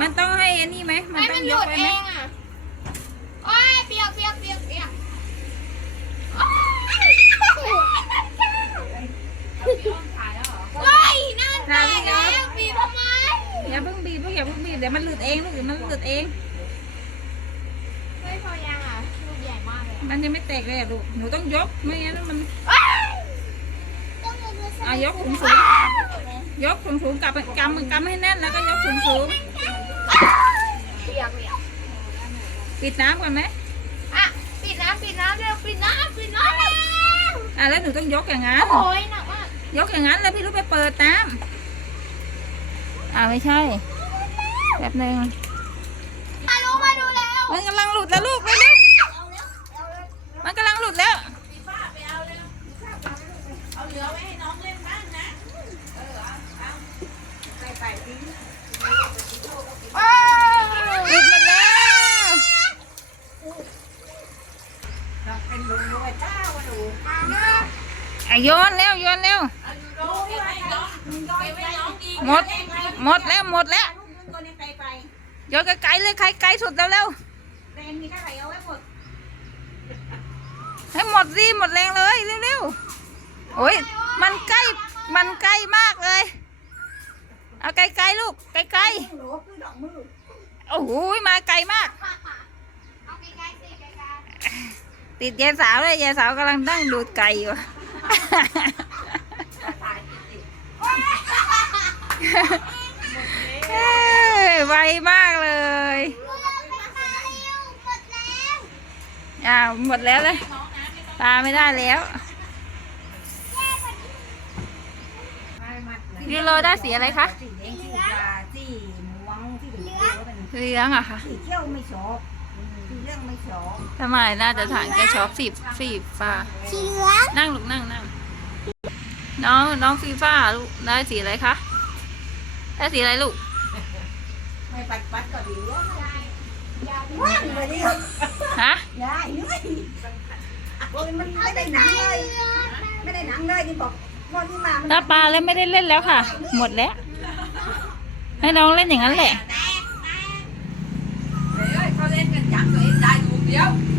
มันต้องให้อันนี้ไหมมันให้ต้มัอนงหยลุกดไว้เอไหมงอะ โอ้ยเปียกเปียกเปียกเปียกโอ๊ยเฮ้ยนั่นแตกแล้วบีทำไมอย่าเพิ่งบีบลูกอย่าเพิ่งบีบเดี๋ยวมันหลุดเองลูกเดี๋ยวมันหลุดเองเฮ้ยพอยังอะลูกใหญ่มากเลยมันยังไม่แตกเลยอะลูกหนูต้องยกไม่งั้นมันต้องยกมืออะยกสูงสูงยกสูงสูงกลับไปกำกำให้แน่นแล้วก็ยกสูงสูง เปียกเปียกปิดน้ำก่อนไหมอะปิดน้ำปิดน้ำเร็วปิดน้ำปิดน้ำเร็วอะแล้วหนูต้องยกอย่างนั้นโอ้ยหนักมากยกอย่างนั้นแล้วพี่ลูกไปเปิดน้ำอ่าไม่ใช่ แบบหนึ่งมาดูมาดูแล้วมันกำลังหลุดแล้วลูกเร็วๆมันกำลังหลุดแล้วว้าว หลุดหมดแล้ว อะโยนแล้วโยนแล้วหมดหมดแล้วหมดแล้วโยนไกลๆเลยใครไกลสุดแล้วเร็วให้หมดสิหมดแรงเลยเร็วๆโอ้ยมันใกล้มันใกล้มากเลย เอาไกลๆลูกไกลๆโอ้โหมาไกลมาก เอาใกล้ๆสิใกล้ ติดยายสาวเลยยายสาวกำลังนั่งดูไก่อยู่ เอ้ยไวมากเลยๆอ้าวหมดแล้วเลยตาไม่ได้แล้วยูโรได้สีอะไรคะสีแดงสีฟ้าสีม่วงสีเหลืองเหลืองอะค่ะ สีเขียวไม่ชอบ ทำไมน่าจะถ่ายแกชอบสีสีฟ้าสีเหลืองนั่งลูกนั่งนั่งน้องน้องฟีฟ้าลูกได้สีอะไรคะได้สีอะไรลูกไม่ปัดปัดก็ดีแล้วว่างเลยดิฮะยายเหนื่อยโอ้ยมันไม่ได้หนังเลยไม่ได้หนังเลยที่บอกวันที่มามันถ้าปลาแล้วไม่ได้เล่นแล้วค่ะ หมดแล้ว ให้น้องเล่นอย่างนั้นแหละ Yep.